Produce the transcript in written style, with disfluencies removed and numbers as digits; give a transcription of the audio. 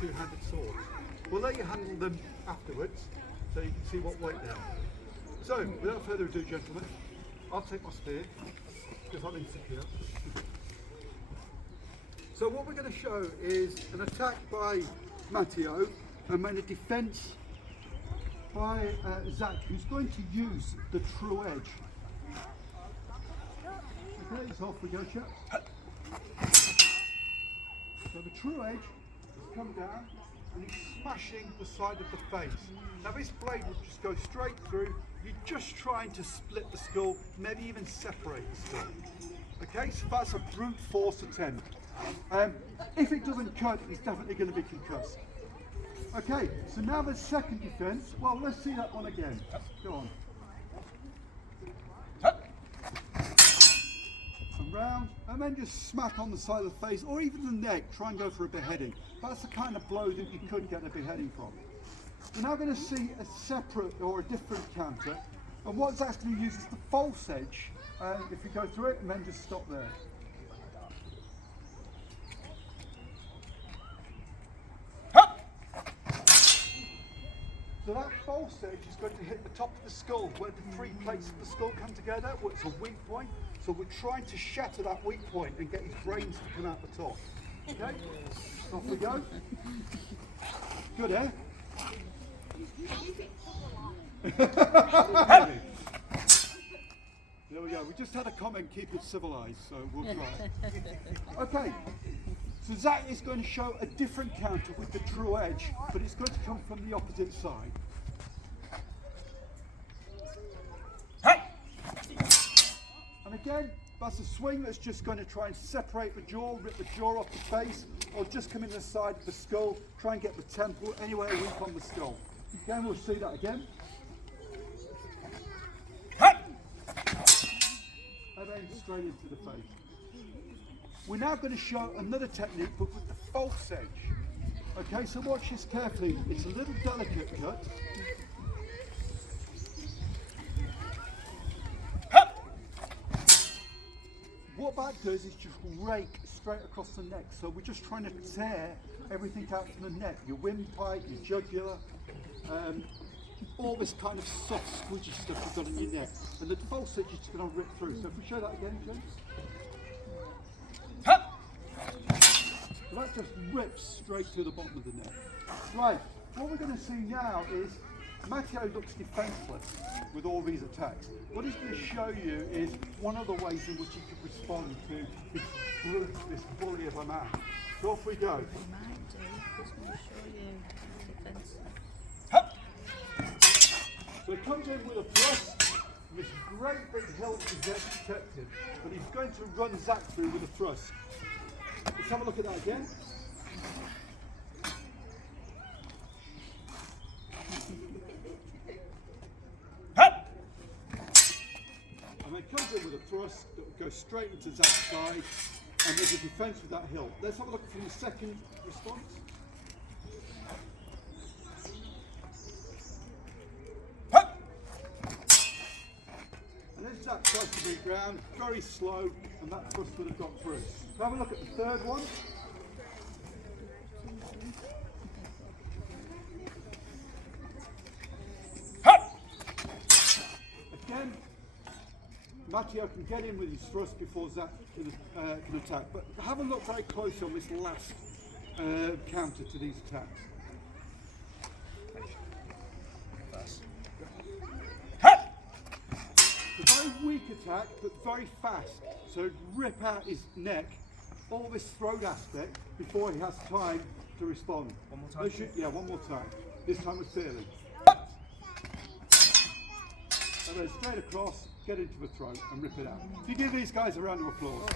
two-handed swords. We'll let you handle them afterwards so you can see what weight they are. So, without further ado, gentlemen, I'll take my spear because I'm insecure. So what we're going to show is an attack by Matteo and then a defence by Zach, who's going to use the true edge. Okay, so off we go, chaps. So the true edge has come down and he's smashing the side of the face. Now this blade will just go straight through. You're just trying to split the skull, maybe even separate the skull. Okay, so that's a brute force attempt. If it doesn't cut, he's definitely going to be concussed. Okay, so now the second defence. Well, let's see that one again. Go on. And round, and then just smack on the side of the face, or even the neck. Try and go for a beheading. That's the kind of blow that you could get a beheading from. We're now going to see a separate or a different counter, and what's actually used is the false edge. If you go through it, and then just stop there. So that false edge is going to hit the top of the skull, where the three plates of the skull come together, where it's a weak point. So we're trying to shatter that weak point and get his brains to come out the top. Okay? Off we go. Good, eh? There we go. We just had a comment, keep it civilised, so we'll try. Okay. So Zach is going to show a different counter with the true edge, but it's going to come from the opposite side. And again, that's a swing that's just going to try and separate the jaw, rip the jaw off the face, or just come in the side of the skull, try and get the temple, anywhere weak on the skull. Again, we'll see that again. And then straight into the face. We're now going to show another technique, but with the false edge. Okay, so watch this carefully. It's a little delicate cut. What that does is just rake straight across the neck. So we're just trying to tear everything out from the neck. Your windpipe, your jugular, all this kind of soft, squidgy stuff you've got in your neck. And the false edge is just going to rip through. So if we show that again, James. So that just rips straight to the bottom of the neck. Right, what we're going to see now is Matteo looks defenceless with all these attacks. What he's going to show you is one of the ways in which he could respond to this brute, this bully of a man. So off we go. So he comes in with a thrust. This great big hilt is there protected, but he's going to run Zach through with a thrust. Let's have a look at that again. And then comes in with a thrust that will go straight into Zach's side, and there's a defence with that hilt. Let's have a look from the second response. And as Zach tries to beat ground, very slow, and that thrust would have got through. So have a look at the third one. Again, Matteo can get in with his thrust before Zach can attack. But have a look very closely on this last counter to these attacks. A very weak attack, but very fast. So rip out his neck, all this throat aspect, before he has time to respond. One more time? Yeah, one more time. This time with feeling. And then straight across, get into the throat and rip it out. If you give these guys a round of applause.